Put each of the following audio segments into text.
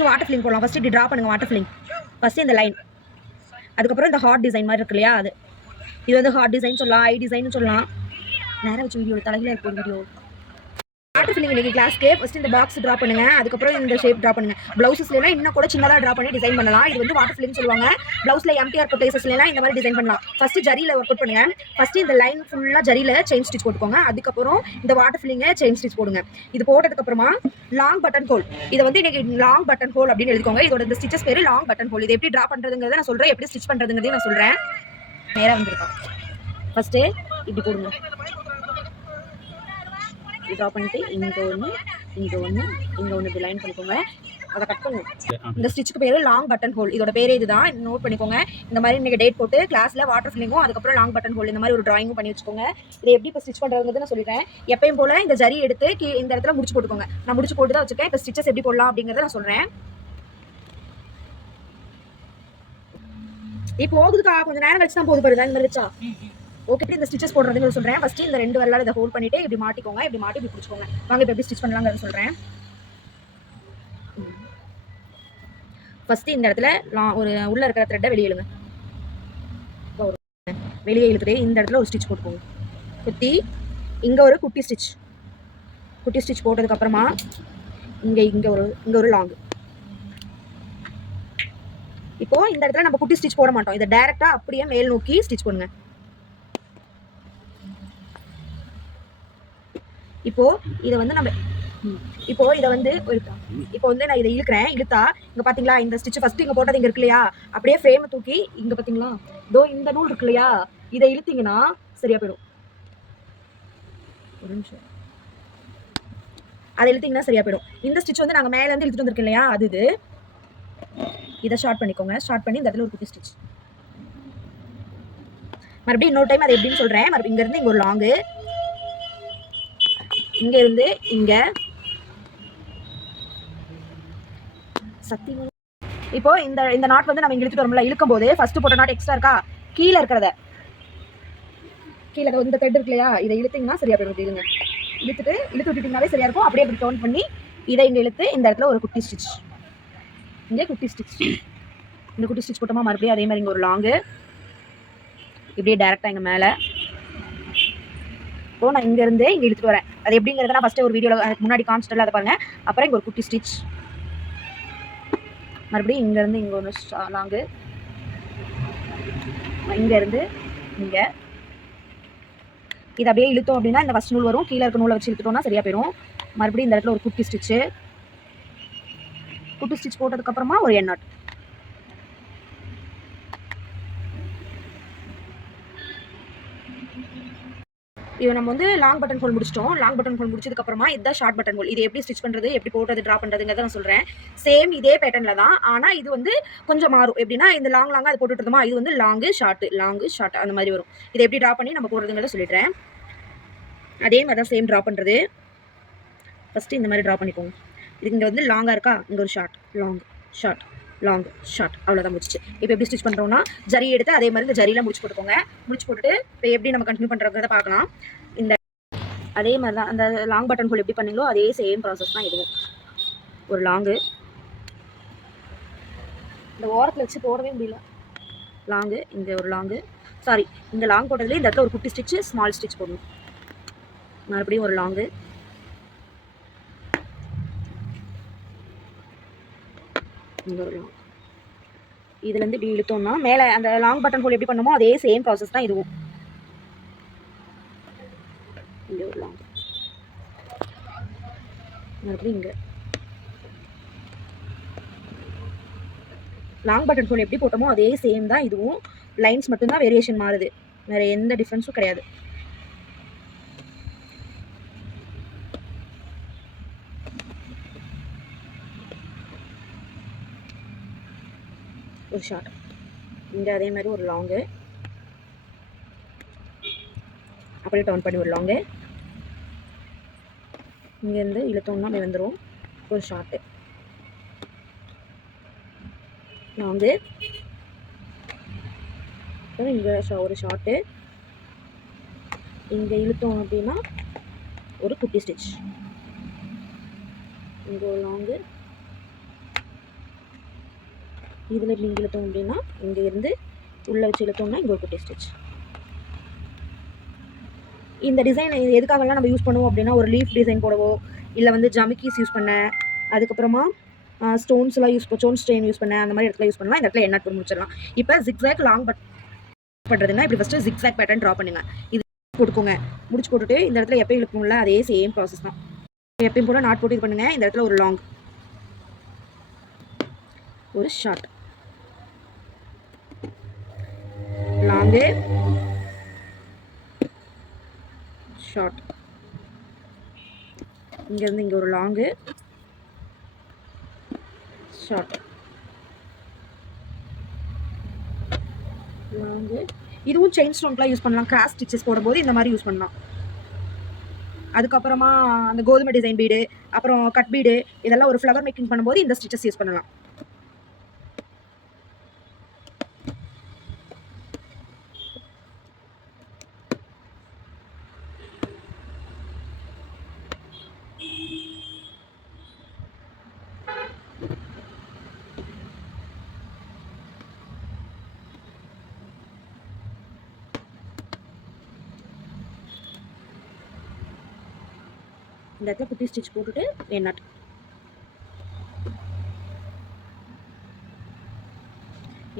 First water filling போடலாம். First இப்படி draw பண்ணுங்கள் வாட்டர் ஃபில்லிங். ஃபஸ்ட்டு இந்த லைன், அதுக்கப்புறம் இந்த ஹார்ட் டிசைன் மாதிரி இருக்கு இல்லையா, அது இது வந்து ஹார்ட் டிசைன் சொல்லலாம், ஐ டிசைன் சொல்லலாம். நேரம் வச்சு வீடியோ தலையில் இருக்கும் வீடியோ. வாட்டர் ஃபில்லிங் நீங்கள் கிளாஸ்க்கு ஃபஸ்ட்டு இந்த பாக்ஸ் ட்ரா பண்ணுங்க, அதுக்கப்புறம் இந்த ஷேப் ட்ரா பண்ணுங்க. ப்ளவுஸஸ்லாம் இன்னும் கூட சின்னதாக ட்ரா பண்ணி டிசைன் பண்ணலாம். இது வந்து வாட்டர் ஃபில்லிங் சொல்லுவாங்க. ப்ளவுஸில் எம்டிஆர் இருக்க பிளேசஸ்லாம் இந்த மாதிரி டிசைன் பண்ணலாம். ஃபஸ்ட்டு ஜரியில் ஒர்க் அவுட் பண்ணுங்க. ஃபஸ்ட்டு இந்த லைன் ஃபுல்லாக ஜரியில் செயின் ஸ்டிச் போட்டுக்கோங்க. அதுக்கப்புறம் இந்த வாட்டர் ஃபில்லிங்கை செயின் ஸ்டிச் போடுங்க. இது போட்டதுக்கப்புறமா லாங் பட்டன் ஹோல், இதை வந்து இன்னைக்கு லாங் பட்டன் ஹோல் அப்படின்னு எழுதிக்கோங்க. இதோட இந்த ஸ்டிச்சஸ் பேர் லாங் பட்டன் ஹோல். இது எப்படி ட்ரா பண்ணுறதுங்கிறத நான் சொல்கிறேன், எப்படி ஸ்டிச் பண்ணுறதுங்கிறதையும் நான் சொல்கிறேன். நேராக வந்துருக்கோம். ஃபஸ்ட்டு இப்படி போடுங்க, ட்ரா பண்ணிட்டு இங்கே ஒன்று இங்கே ஒன்று இங்கே ஒன்று இப்படி லைன் பண்ணிக்கோங்க. அதை கட் பண்ணுவோம். இந்த ஸ்டிச்சுக்கு பேர் லாங் பட்டன் ஹோல். இதோட பேரே இதுதான், நோட் பண்ணிக்கோங்க. இந்த மாதிரி நீங்கள் டேட் போட்டு கிளாஸில் வாட்டர் ஃபில்லிங்கும் அதுக்கப்புறம் லாங் பட்டன் ஹோல் இந்த மாதிரி ஒரு ட்ராயிங்கும் பண்ணி வச்சுக்கோங்க. இதை எப்படி இப்போ ஸ்டிச் பண்ணுறதுங்கிறது நான் சொல்லிட்டேன். எப்பயும் போல் இந்த ஜரி எடுத்து இந்த இடத்துல முடிச்சு போட்டுக்கோங்க. நான் முடிச்சு போட்டு தான் வச்சுருக்கேன். இப்போ ஸ்டிச்சஸ் எப்படி போடலாம் அப்படிங்கிறத நான் சொல்கிறேன். இப்போ போகுதுக்கா, கொஞ்சம் நேரம் கழிச்சு தான் போகுது பாருங்க. இந்த மாதிரி வச்சா ஓகே. இந்த ஸ்டிச்சஸ் போடுறதுன்னு சொல்கிறேன். ஃபஸ்ட்டு இந்த 2 விரலால் இதை ஹோல்ட் பண்ணிவிட்டு இப்படி மாட்டிக்கோங்க. இப்படி மாட்டி இப்படி பிடிச்சிக்கோங்க. வாங்க இப்போ எப்படி ஸ்டிச் பண்ணலாங்கிறது சொல்கிறேன். ஃபஸ்ட்டு இந்த இடத்துல ஒரு உள்ளே இருக்கிற த்ரெட்டை வெளியே இழுங்க. வெளியே இழுத்துட்டு இந்த இடத்துல ஒரு ஸ்டிச் போட்டுக்கோங்க. குத்தி இங்கே ஒரு குட்டி ஸ்டிச் போட்டதுக்கப்புறமா இங்கே ஒரு லாங். இப்போது இந்த இடத்துல நம்ம குட்டி ஸ்டிச் போட மாட்டோம். இதை டேரெக்டாக அப்படியே மேல் நோக்கி ஸ்டிச் பண்ணுங்க. இப்போ இதை வந்து நம்ம நான் இதை இழுக்கிறேன். இழுத்தா இங்கே பார்த்தீங்களா, இந்த ஸ்டிச் ஃபஸ்ட்டு இங்கே போட்டது இங்கே இருக்கு இல்லையா, அப்படியே ஃப்ரேமை தூக்கி இங்கே பார்த்தீங்களா, இந்த நூல் இருக்கு இல்லையா, இதை இழுத்தீங்கன்னா சரியா போயிடும். ஒரு நிமிஷம், அதை இழுத்தீங்கன்னா சரியா போயிடும். இந்த ஸ்டிச் வந்து நாங்கள் மேலேருந்து இழுத்துட்டு வந்துருக்கு இல்லையா, அது இதை ஷார்ட் பண்ணிக்கோங்க. ஷார்ட் பண்ணி இந்த இடத்துல ஒரு குட்டி ஸ்டிச். மறுபடியும் இன்னொரு டைம் அதை எப்படின்னு சொல்கிறேன். மறுபடியும் இங்கேருந்து இங்கே ஒரு லாங்கு, இங்க இருந்து இங்க சத்தியமா. இப்போ இந்த நாட் வந்து நம்ம இங்க இழுத்துட்டு வரோம்ல, இழுக்கும் போது ஃபர்ஸ்ட் போட்ட நாட் எக்ஸ்ட்ரா இருக்கா, கீழே இருக்கிறத கீழே இந்த த்ரெட் இருக்கு இல்லையா, இதை இழுத்தீங்கன்னா சரியா போயிடும். இழுங்க, இழுத்து விட்டுட்டீங்கனாலே சரியா இருக்கும். அப்படியே இப்படி டர்ன் பண்ணி இதை இங்கே இழுத்து இந்த இடத்துல ஒரு குட்டி ஸ்டிச், இங்கே குட்டி ஸ்டிச். இந்த குட்டி ஸ்டிச் போட்டோமா மறுபடியும் அதே மாதிரி இங்கே ஒரு லாங்கு, இப்படியே டேரெக்டாக இங்கே மேலே. இப்போ நான் இங்கேருந்து இங்கே இழுத்துட்டு வரேன். அது எப்படிங்கிறத நான் ஃபஸ்ட்டு ஒரு வீடியோவில் முன்னாடி காமிச்சிட்டல, அதை பாருங்கள். அப்புறம் இங்கே ஒரு குட்டி ஸ்டிச், மறுபடியும் இங்கேருந்து இங்கே ஒன்று லாங்கு, இங்கேருந்து இங்கே. இது அப்படியே இழுத்தோம் அப்படின்னா இந்த ஃபஸ்ட் நூல் வரும். கீழே இருக்க நூலை வச்சு இழுத்துட்டோம்னா சரியாக போயிடும். மறுபடியும் இந்த இடத்துல ஒரு குட்டி ஸ்டிச் போட்டதுக்கப்புறமா ஒரு என் நாட். இது நம்ம வந்து லாங் பட்டன் ஹோல் முடிச்சிட்டோம். லாங் பட்டன் ஹோல் முடிச்சதுக்கப்புறமா இதுதான் ஷார்ட் பட்டன் ஹோல். இது எப்படி ஸ்டிச் பண்ணுறது, எப்படி போடுறது, ட்ரா பண்ணுறதுங்கிறத நான் சொல்கிறேன். சேம் இதே பேட்டர்னில் தான், ஆனால் இது வந்து கொஞ்சம் மாறும். எப்படின்னா இந்த லாங்காக அது போட்டுட்டு இருந்தோமா, இது வந்து லாங்கு ஷார்ட் அந்த மாதிரி வரும். இதை எப்படி ட்ரா பண்ணி நம்ம போடுறதுங்கிறத சொல்லிடுறேன். அதே மாதிரி தான் சேம் ட்ரா பண்ணுறது. ஃபஸ்ட்டு இந்த மாதிரி ட்ரா பண்ணிக்கோங்க. இது இங்கே வந்து லாங்காக இருக்கா, இங்கே ஒரு ஷார்ட், லாங் ஷார்ட், அவ்வளோதான் முடிச்சு. இப்போ எப்படி ஸ்டிச் பண்ணுறோம்னா ஜரி எடுத்து அதே மாதிரி இந்த ஜரியில் முடிச்சு போட்டுக்கோங்க. முடிச்சு போட்டுட்டு இப்போ எப்படி நம்ம கண்டினியூ பண்ணுறத பார்க்கலாம். இந்த அதே மாதிரி தான் அந்த லாங் பட்டன் ஹோல் எப்படி பண்ணீங்களோ அதே சேம் ப்ராசஸ் தான் இதுவும். ஒரு லாங்கு, இந்த ஓரத்தில் வச்சு போடவே முடியல, லாங்கு, இங்கே ஒரு லாங்கு, சாரி இந்த லாங் போட்டதுலேயே இந்த இடத்துல ஒரு குட்டி ஸ்டிச்சு, ஸ்மால் ஸ்டிச் போடணும். மறுபடியும் ஒரு லாங்கு, இங்கே ஒரு லாங். இதுலேருந்து இப்படி இழுத்தோம்னா மேலே அந்த லாங் பட்டன் ஹோல் எப்படி பண்ணுமோ அதே சேம் ப்ராசஸ் தான் இதுவும். இங்கே ஒரு லாங், மறுபடியும் இங்கே லாங் பட்டன் ஹோல் எப்படி போட்டோமோ அதே சேம் தான் இதுவும். லைன்ஸ் மட்டும்தான் வேரியேஷன் மாறுது, வேறு எந்த டிஃப்ரென்ஸும் கிடையாது. ஒரு ஷார்ட், இங்கே அதே மாதிரி ஒரு லாங்கு, அப்படியே டர்ன் பண்ணி ஒரு லாங்கு, இங்கேருந்து இழுத்தோம்னா அப்படி வந்துடும். ஒரு ஷார்ட்டு, லாங்கு, இங்கே ஒரு ஷார்ட்டு, இங்கே இழுத்தோம் அப்படின்னா ஒரு குட்டி ஸ்டிச், இங்கே ஒரு லாங்கு, இதில் இப்படி இங்கே இழுத்தோம் அப்படின்னா இங்கே இருந்து உள்ளே வச்சு இழுத்தோம்னா இங்கே ஒரு குட்டி ஸ்டிச். இந்த டிசைன் எதுக்காகலாம் நம்ம யூஸ் பண்ணுவோம் அப்படின்னா ஒரு லீஃப் டிசைன் போடவோ இல்லை வந்து ஜமிக்கீஸ் யூஸ் பண்ண, அதுக்கப்புறமா ஸ்டோன்ஸ்லாம் ஸ்டோன் ஸ்டெயின் யூஸ் பண்ண, அந்த மாதிரி இடத்துல யூஸ் பண்ணலாம். இந்த இடத்துல எண்ணாட் போட்டு முடிச்சிடலாம். இப்போ ஜிக்ஸாக் லாங் பட் பண்ணுறதுன்னா இப்படி ஃபஸ்ட்டு ஜிக்ஸாக் பேட்டர்ன் ட்ரா பண்ணுங்கள். இது போட்டுக்கோங்க. முடிச்சு போட்டுட்டு இந்த இடத்துல எப்பயும் இழுப்போம்ல அதே சேம் ப்ராசஸ் தான். எப்பயும் போல் நாட் போட்டு இது பண்ணுங்கள். இந்த இடத்துல ஒரு லாங், ஒரு ஷார்ட், லாங்கு, ஷார்ட், இங்கேருந்து இங்கே ஒரு லாங்கு, ஷார்ட், லாங்கு. இதுவும் செயின் ஸ்டோன்லாம் யூஸ் பண்ணலாம். கிராஸ் ஸ்டிச்சஸ் போடும்போது இந்த மாதிரி யூஸ் பண்ணலாம். அதுக்கப்புறமா அந்த கோதுமை டிசைன் பீடு, அப்புறம் கட் பீடு, இதெல்லாம் ஒரு ஃப்ளவர் மேக்கிங் பண்ணும்போது இந்த ஸ்டிச்சஸ் யூஸ் பண்ணலாம். இந்த இடத்துல குட்டி ஸ்டிச் போட்டுட்டு எண்ணாட்.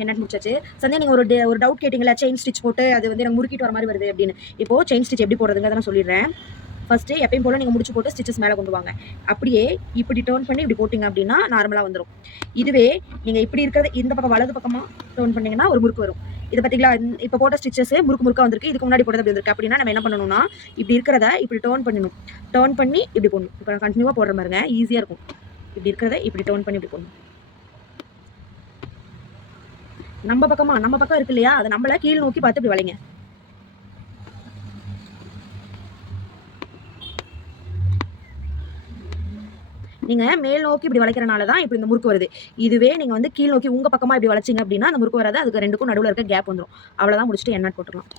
எண்ணாட் முடிச்சாச்சு. சந்தே நீங்கள் ஒரு டவுட் கேட்டிங்களா, செயின் ஸ்டிச் போட்டு அது வந்து எனக்கு முறுக்கிட்டு வர மாதிரி வருது அப்படின்னு. இப்போது செயின் ஸ்டிச் எப்படி போடுறதுங்க நான் சொல்லிடுறேன். ஃபஸ்ட்டு எப்பயும் போல் நீங்கள் முடிச்சு போட்டு ஸ்டிச்சஸ் மேலே கொண்டு வாங்க. அப்படியே இப்படி டர்ன் பண்ணி இப்படி போட்டிங்க அப்படின்னா நார்மலாக வந்துடும். இதுவே நீங்கள் இப்படி இருக்கிறத இந்த பக்கம் வலது பக்கமாக டர்ன் பண்ணிங்கன்னா ஒரு முறுக்கு வரும். இதை பார்த்தீங்களா, இப்போ போட்ட ஸ்டிச்சஸ் முறுக்கா வந்திருக்கு. இதுக்கு முன்னாடி போட்டது அப்படி வந்திருக்கு. அப்படின்னா நம்ம என்ன பண்ணணும்னா இப்படி இருக்கிறத இப்படி டர்ன் பண்ணணும். டர்ன் பண்ணி இப்படி போடணும். இப்போ நான் கண்டினியூவாக போடுற மாதிரிங்க, ஈஸியாக இருக்கும். இப்படி இருக்கிறத இப்படி டர்ன் பண்ணி இப்படி போடணும். நம்ம பக்கம் இருக்கு இல்லையா, அதை நம்மள கீழ் நோக்கி பார்த்து இப்படி வளைங்க. நீங்கள் மேல் நோக்கி இப்படி வளைக்கிறனால தான் இப்படி இந்த முறுக்கு வருது. இதுவே நீங்கள் வந்து கீழ் நோக்கி உங்கள் பக்கமாக இப்படி வளைச்சிங்க அப்படின்னா அந்த முறுக்கு வராது. அதுக்கு ரெண்டுக்கும் நடுவில் இருக்க கேப் வந்துடும். அவ்வளோதான், முடிச்சுட்டு எண்ணாட் போட்டுக்கலாம்.